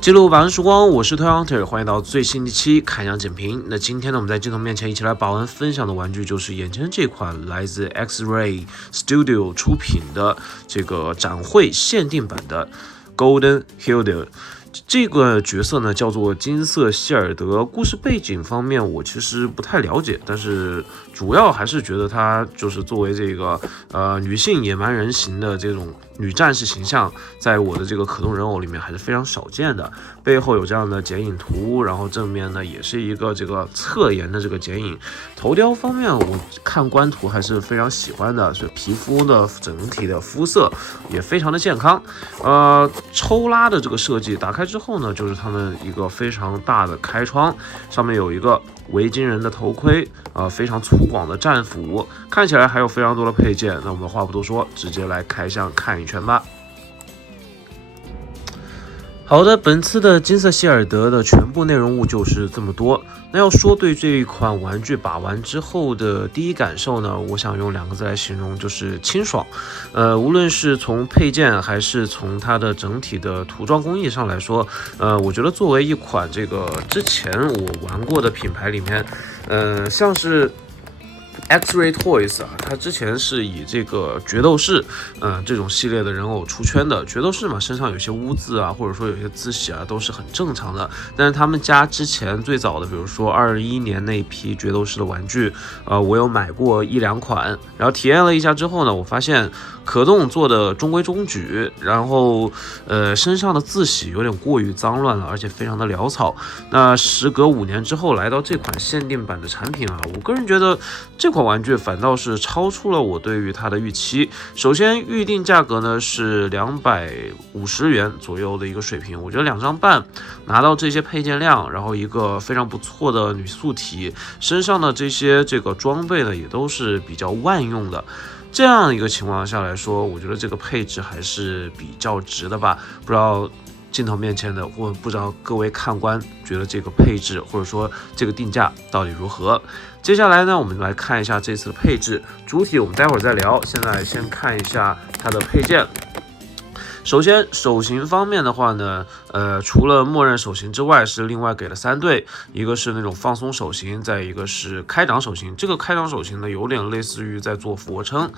记录百万时光，我是 Toy Hunter， 欢迎到最新一期开箱简评。那今天呢，我们在镜头面前一起来把玩分享的玩具就是眼前这款来自 X-Ray Studio 出品的这个展会限定版的 Golden Hilda。这个角色呢叫做金色希尔德，故事背景方面我其实不太了解，但是主要还是觉得她就是作为这个女性野蛮人型的这种女战士形象，在我的这个可动人偶里面还是非常少见的。背后有这样的剪影图，然后正面呢也是一个这个侧颜的这个剪影。头雕方面我看官图还是非常喜欢的，所以皮肤的整体的肤色也非常的健康。抽拉的这个设计打开之后呢，就是他们一个非常大的开窗，上面有一个维京人的头盔，非常粗犷的战斧，看起来还有非常多的配件。那我们话不多说，直接来开箱看一圈吧。好的，本次的金色希尔德的全部内容物就是这么多。那要说对这一款玩具把玩之后的第一感受呢，我想用2个字来形容，就是清爽。无论是从配件还是从它的整体的涂装工艺上来说，我觉得作为一款这个之前我玩过的品牌里面，像是X-Ray Toys 啊，它之前是以这个决斗士，这种系列的人偶出圈的。决斗士嘛，身上有些污渍啊，或者说有些字血啊，都是很正常的。但是他们家之前最早的，比如说21年那批决斗士的玩具，我有买过1、2款，然后体验了一下之后呢，我发现可动做的中规中矩，然后身上的字洗有点过于脏乱了，而且非常的潦草。那时隔5年之后来到这款限定版的产品啊，我个人觉得这款玩具反倒是超出了我对于它的预期。首先预定价格呢是250元左右的一个水平，我觉得2张半拿到这些配件量，然后一个非常不错的女素体，身上的这些装备呢也都是比较万用的。这样一个情况下来说，我觉得这个配置还是比较值的吧。不知道镜头面前的，或不知道各位看官觉得这个配置或者说这个定价到底如何？接下来呢，我们来看一下这次的配置，主体我们待会儿再聊。现在先看一下它的配件。首先手型方面的话呢，除了默认手型之外，是另外给了3对，一个是那种放松手型，再一个是开掌手型。这个开掌手型呢，有点类似于在做俯卧撑，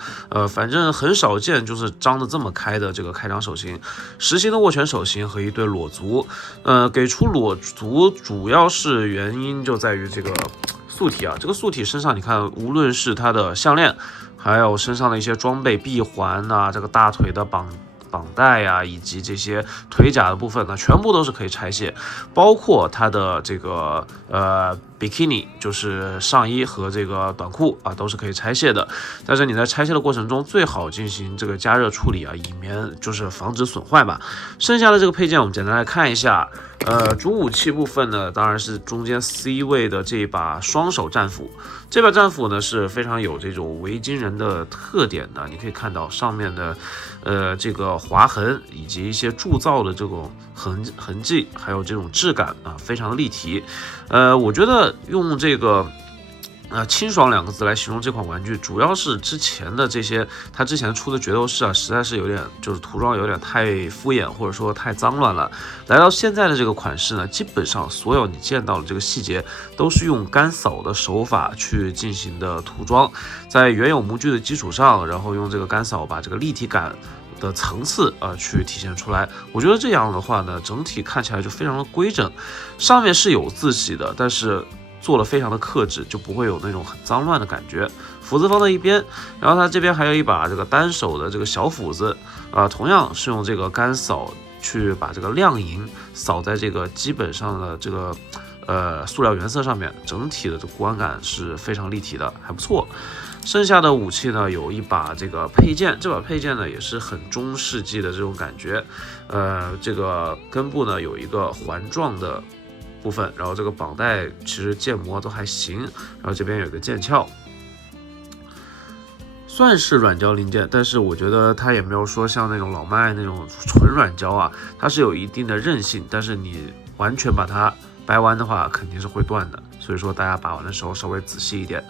反正很少见就是张得这么开的这个开掌手型。实心的握拳手型和一对裸足，给出裸足主要是原因就在于这个素体啊，这个素体身上你看，无论是它的项链，还有身上的一些装备闭环啊，这个大腿的绑带呀，以及这些腿甲的部分呢，全部都是可以拆卸，包括它的这个bikini， 就是上衣和这个短裤啊，都是可以拆卸的。但是你在拆卸的过程中，最好进行这个加热处理啊，以免就是防止损坏吧。剩下的这个配件我们简单来看一下。主武器部分呢，当然是中间 C 位的这一把双手战斧。这把战斧呢是非常有这种维京人的特点的，你可以看到上面的这个划痕以及一些铸造的这种痕迹，还有这种质感啊，非常的立体。我觉得用这个清爽2个字来形容这款玩具，主要是之前的这些，它之前出的决斗士啊，实在是有点就是涂装有点太敷衍，或者说太脏乱了。来到现在的这个款式呢，基本上所有你见到的这个细节都是用干扫的手法去进行的涂装，在原有模具的基础上，然后用这个干扫把这个立体感的层次去体现出来。我觉得这样的话呢，整体看起来就非常的规整。上面是有字洗的，但是做了非常的克制，就不会有那种很脏乱的感觉。斧子放在一边，然后它这边还有一把这个单手的这个小斧子，同样是用这个干扫去把这个亮银扫在这个基本上的这个塑料原色上面，整体的这个观感是非常立体的，还不错。剩下的武器呢，有一把这个配件，这把配件呢也是很中世纪的这种感觉，这个根部呢有一个环状的部分，然后这个绑带其实建模都还行，然后这边有一个剑鞘，算是软胶零件，但是我觉得它也没有说像那种老麦那种纯软胶啊，它是有一定的韧性，但是你完全把它掰弯的话肯定是会断的，所以说大家把玩的时候稍微仔细一点。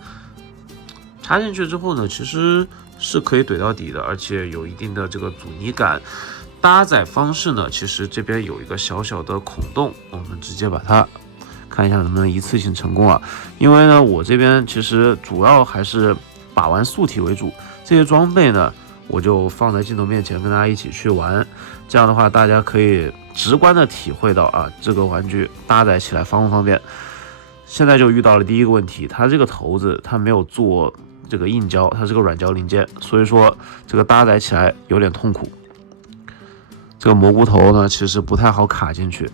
插进去之后呢，其实是可以怼到底的，而且有一定的这个阻尼感。搭载方式呢，其实这边有一个小小的孔洞，我们直接把它看一下能不能一次性成功啊。因为呢，我这边其实主要还是把玩素体为主，这些装备呢，我就放在镜头面前跟大家一起去玩。这样的话，大家可以直观的体会到啊，这个玩具搭载起来方不方便。现在就遇到了第一个问题，它这个头子它没有做这个硬胶，它是个软胶零件，所以说这个搭载起来有点痛苦。这个蘑菇头呢，其实不太好卡进去，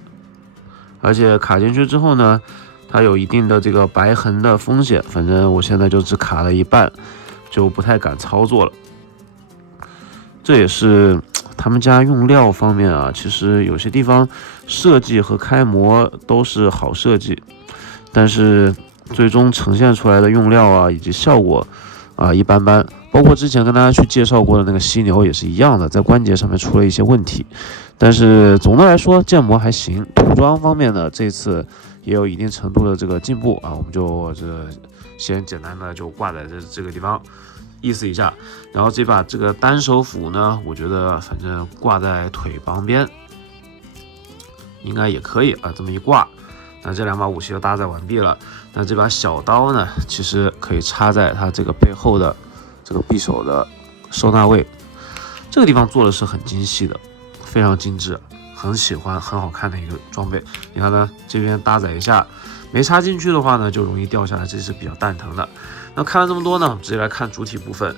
而且卡进去之后呢，它有一定的这个白痕的风险。反正我现在就只卡了一半，就不太敢操作了。这也是他们家用料方面啊，其实有些地方设计和开模都是好设计，但是最终呈现出来的用料啊以及效果啊一般般。包括之前跟大家去介绍过的那个犀牛也是一样的，在关节上面出了一些问题。但是总的来说建模还行，涂装方面呢这次也有一定程度的这个进步啊，我们就先简单的就挂在这个地方意思一下。然后这把这个单手斧呢，我觉得反正挂在腿旁边应该也可以啊，这么一挂，那这两把武器就搭载完毕了。那这把小刀呢，其实可以插在它这个背后的这个匕首的收纳位，这个地方做的是很精细的，非常精致，很喜欢，很好看的一个装备。你看呢，这边搭载一下，没插进去的话呢，就容易掉下来，这是比较蛋疼的。那看了这么多呢，我们直接来看主体部分。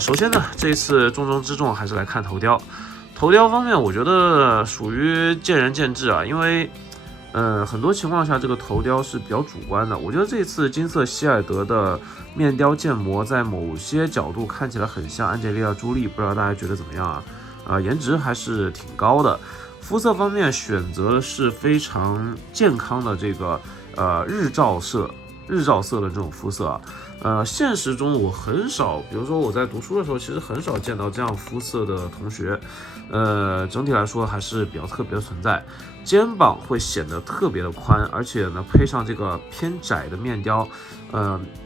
首先呢，这次重中之重还是来看头雕。头雕方面，我觉得属于见仁见智啊，因为很多情况下这个头雕是比较主观的。我觉得这次金色希尔德的面雕建模在某些角度看起来很像安吉丽亚·朱莉，不知道大家觉得怎么样啊？颜值还是挺高的。肤色方面选择的是非常健康的这个日照色的这种肤色啊。现实中我很少，比如说我在读书的时候，其实很少见到这样肤色的同学。整体来说还是比较特别的存在。肩膀会显得特别的宽，而且呢配上这个偏窄的面雕，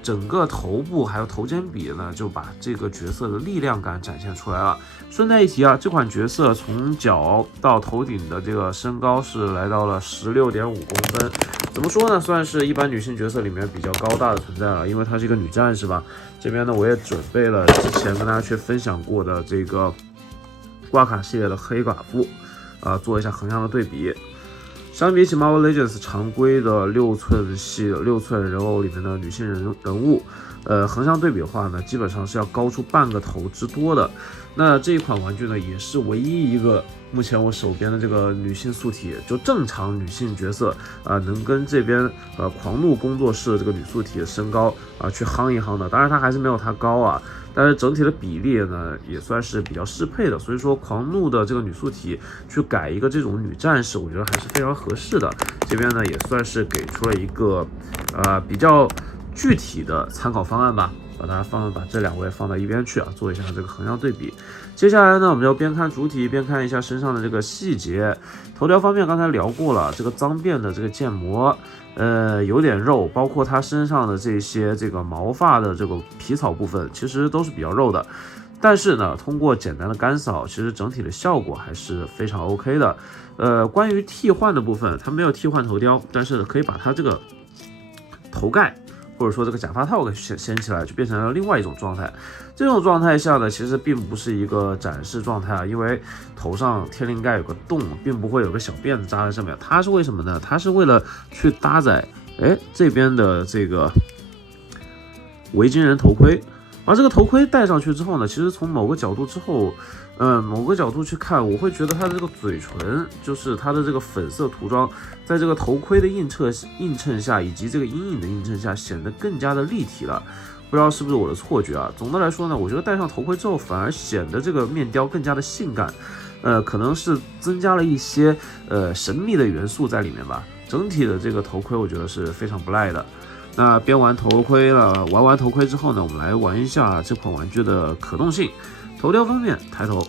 整个头部还有头肩比呢，就把这个角色的力量感展现出来了。顺带一提啊，这款角色从脚到头顶的这个身高是来到了16.5公分。怎么说呢，算是一般女性角色里面比较高大的存在了，因为她是一个女战士吧。这边呢我也准备了之前跟大家去分享过的这个挂卡系列的黑寡妇做一下横向的对比。相比起 Marvel Legends 常规的6寸人偶里面的女性人物，横向对比的话呢，基本上是要高出半个头之多的。那这一款玩具呢，也是唯一一个目前我手边的这个女性素体，就正常女性角色能跟这边狂怒工作室的这个女素体的身高去夯一夯的。当然它还是没有它高啊，但是整体的比例呢也算是比较适配的。所以说狂怒的这个女素体去改一个这种女战士，我觉得还是非常合适的。这边呢也算是给出了一个比较具体的参考方案吧。把这两位放到一边去做一下这个横向对比。接下来呢，我们要边看主体边看一下身上的这个细节。头雕方面刚才聊过了，这个脏辫的这个建模，有点肉，包括它身上的这些这个毛发的这个皮草部分，其实都是比较肉的。但是呢，通过简单的干扫，其实整体的效果还是非常 OK 的。关于替换的部分，它没有替换头雕，但是可以把它这个头盖，或者说这个假发套给掀起来，就变成了另外一种状态。这种状态下呢，其实并不是一个展示状态因为头上天灵盖有个洞，并不会有个小辫子扎在上面。它是为什么呢？它是为了去搭载这边的这个维京人头盔。而这个头盔戴上去之后呢，其实从某个角度去看，我会觉得它的这个嘴唇，就是它的这个粉色涂装，在这个头盔的映衬下，以及这个阴影的映衬下，显得更加的立体了。不知道是不是我的错觉啊？总的来说呢，我觉得戴上头盔之后，反而显得这个面雕更加的性感。可能是增加了一些神秘的元素在里面吧。整体的这个头盔，我觉得是非常不赖的。那边玩头盔了，玩完头盔之后呢，我们来玩一下这款玩具的可动性。头雕方面，抬头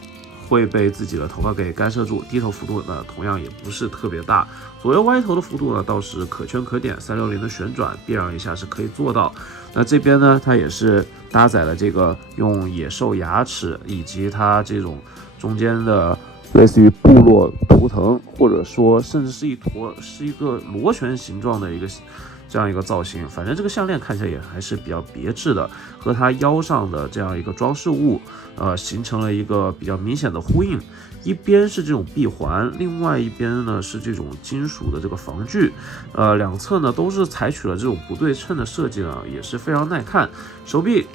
会被自己的头发给干涉住，低头幅度呢同样也不是特别大，左右歪头的幅度呢倒是可圈可点，360的旋转避让一下是可以做到。那这边呢，它也是搭载了这个用野兽牙齿以及它这种中间的类似于部落图腾，或者说甚至是一个螺旋形状的这样一个造型。反正这个项链看起来也还是比较别致的，和它腰上的这样一个装饰物，形成了一个比较明显的呼应。一边是这种闭环，另外一边呢是这种金属的这个防具，两侧呢都是采取了这种不对称的设计呢，也是非常耐看。手臂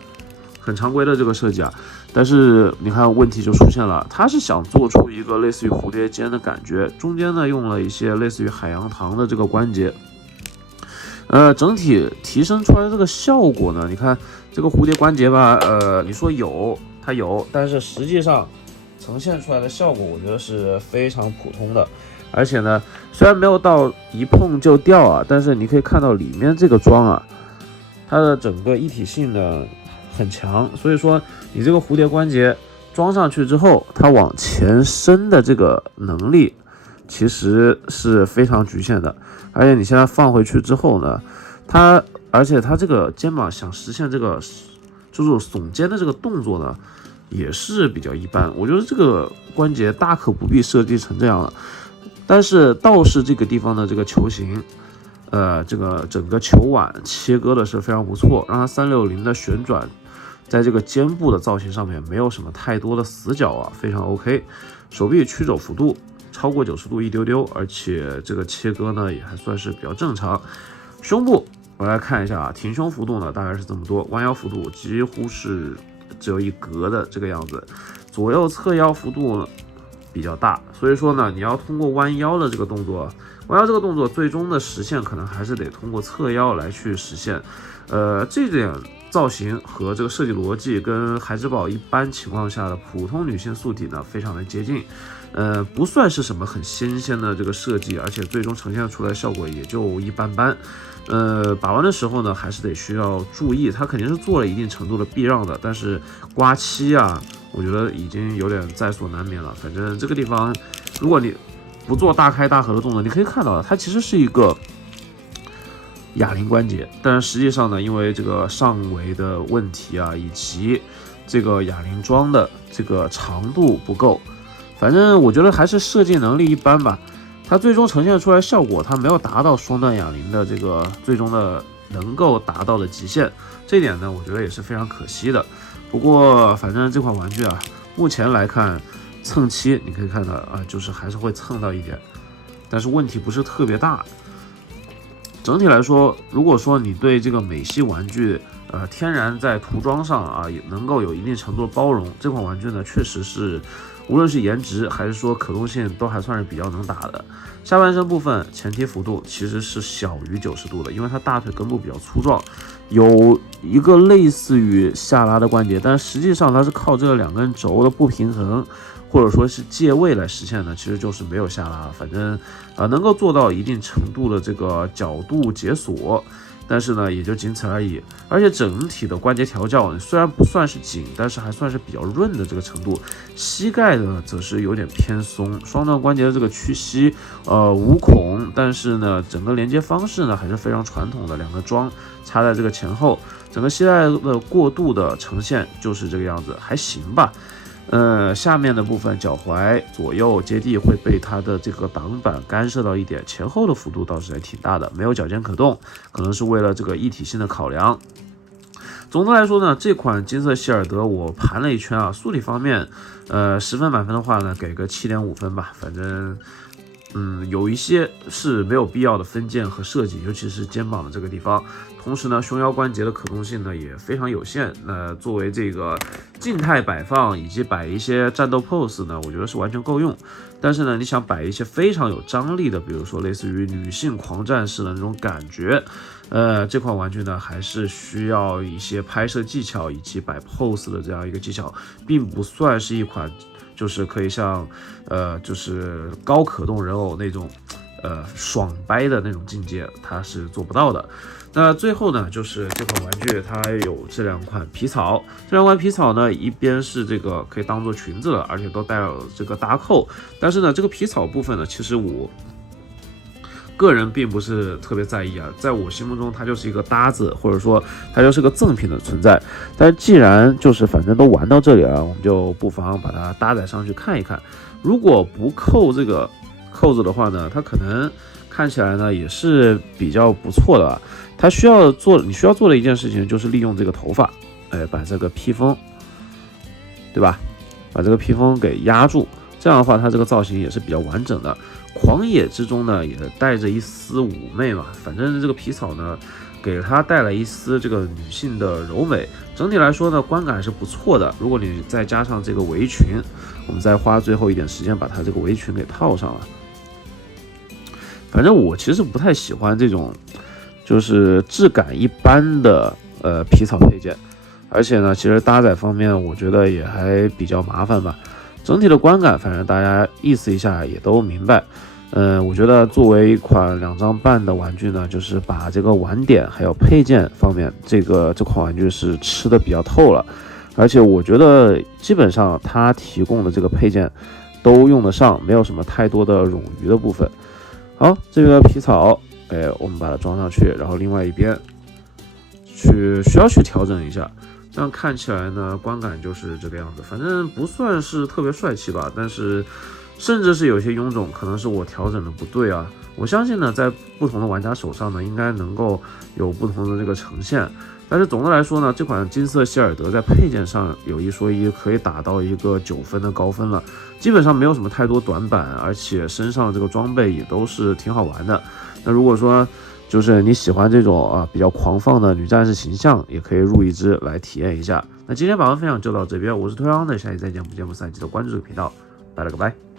很常规的这个设计啊，但是你看问题就出现了，它是想做出一个类似于蝴蝶肩的感觉，中间呢用了一些类似于海洋糖的这个关节，整体提升出来的这个效果呢，你看这个蝴蝶关节吧，你说它有，但是实际上呈现出来的效果，我觉得是非常普通的。而且呢，虽然没有到一碰就掉啊，但是你可以看到里面这个装啊，它的整个一体性呢很强，所以说你这个蝴蝶关节装上去之后，它往前伸的这个能力其实是非常局限的。而且你现在放回去之后呢，而且它这个肩膀想实现这个就是耸肩的这个动作呢，也是比较一般。我觉得这个关节大可不必设计成这样了。但是倒是这个地方的这个球形，这个整个球腕切割的是非常不错，让它360的旋转，在这个肩部的造型上面没有什么太多的死角啊，非常 OK。手臂曲肘幅度超过90度一丢丢，而且这个切割呢也还算是比较正常。胸部我来看一下啊，挺胸幅度呢大概是这么多，弯腰幅度几乎是只有一格的这个样子，左右侧腰幅度比较大，所以说呢，你要通过弯腰的这个动作，最终的实现可能还是得通过侧腰来去实现。这点造型和这个设计逻辑跟孩之宝一般情况下的普通女性素体呢非常的接近。不算是什么很新鲜的这个设计，而且最终呈现出来的效果也就一般般。把玩的时候呢，还是得需要注意，它肯定是做了一定程度的避让的，但是刮漆啊，我觉得已经有点在所难免了。反正这个地方，如果你不做大开大合的动作，你可以看到它其实是一个哑铃关节，但是实际上呢，因为这个上围的问题啊，以及这个哑铃装的这个长度不够，反正我觉得还是设计能力一般吧。它最终呈现出来效果，它没有达到双段哑铃的这个最终的能够达到的极限，这一点呢，我觉得也是非常可惜的。不过反正这款玩具啊，目前来看蹭漆你可以看到啊，就是还是会蹭到一点，但是问题不是特别大。整体来说，如果说你对这个美系玩具天然在涂装上啊也能够有一定程度的包容，这款玩具呢确实是无论是颜值还是说可动性都还算是比较能打的。下半身部分前踢幅度其实是小于90度的，因为它大腿根部比较粗壮，有一个类似于下拉的关节，但实际上它是靠这个2根轴的不平衡或者说是借位来实现的，其实就是没有下拉，反正能够做到一定程度的这个角度解锁，但是呢也就仅此而已。而且整体的关节调教虽然不算是紧，但是还算是比较润的这个程度。膝盖呢则是有点偏松，双段关节的这个屈膝无孔，但是呢整个连接方式呢还是非常传统的，2个桩插在这个前后，整个膝盖的过渡的呈现就是这个样子，还行吧。下面的部分脚踝左右接地会被它的这个挡板干涉到一点，前后的幅度倒是还挺大的，没有脚尖可动，可能是为了这个一体性的考量。总的来说呢，这款金色希尔德我盘了一圈啊，素体方面，10分满分的话呢，给个7.5分吧，反正。有一些是没有必要的分件和设计，尤其是肩膀的这个地方。同时呢，胸腰关节的可动性呢也非常有限。作为这个静态摆放以及摆一些战斗 pose 呢，我觉得是完全够用。但是呢，你想摆一些非常有张力的，比如说类似于女性狂战士的那种感觉，这款玩具呢还是需要一些拍摄技巧以及摆 pose 的这样一个技巧，并不算是一款。就是可以像就是高可动人偶那种爽掰的那种境界，它是做不到的。那最后呢，就是这款玩具它有这2款皮草，这2款皮草呢，一边是这个可以当做裙子了，而且都带有这个搭扣，但是呢，这个皮草部分呢，其实我个人并不是特别在意啊，在我心目中它就是一个搭子，或者说它就是个赠品的存在。但是既然就是反正都玩到这里了，我们就不妨把它搭载上去看一看。如果不扣这个扣子的话呢，它可能看起来呢也是比较不错的啊。你需要做的一件事情就是利用这个头发，把这个披风，对吧？把这个披风给压住，这样的话它这个造型也是比较完整的。狂野之中呢也带着一丝妩媚嘛，反正这个皮草呢给它带来一丝这个女性的柔美，整体来说呢观感是不错的。如果你再加上这个围裙，我们再花最后一点时间把它这个围裙给套上了。反正我其实不太喜欢这种就是质感一般的皮草配件，而且呢其实搭载方面我觉得也还比较麻烦吧。整体的观感反正大家意思一下也都明白。我觉得作为一款2张半的玩具呢，就是把这个玩点还有配件方面，这款玩具是吃的比较透了，而且我觉得基本上它提供的这个配件都用得上，没有什么太多的冗余的部分。好，这个皮草，我们把它装上去，然后另外一边需要去调整一下。这样看起来呢，观感就是这个样子，反正不算是特别帅气吧，但是甚至是有些臃肿，可能是我调整的不对啊。我相信呢，在不同的玩家手上呢，应该能够有不同的这个呈现。但是总的来说呢，这款金色希尔德在配件上有一说一，可以打到一个9分的高分了，基本上没有什么太多短板，而且身上这个装备也都是挺好玩的。那如果说就是你喜欢这种比较狂放的女战士形象，也可以入一只来体验一下。那今天把玩分享就到这边，我是推昂的，下期再见，不见不散，记得关注这个频道，拜了个拜。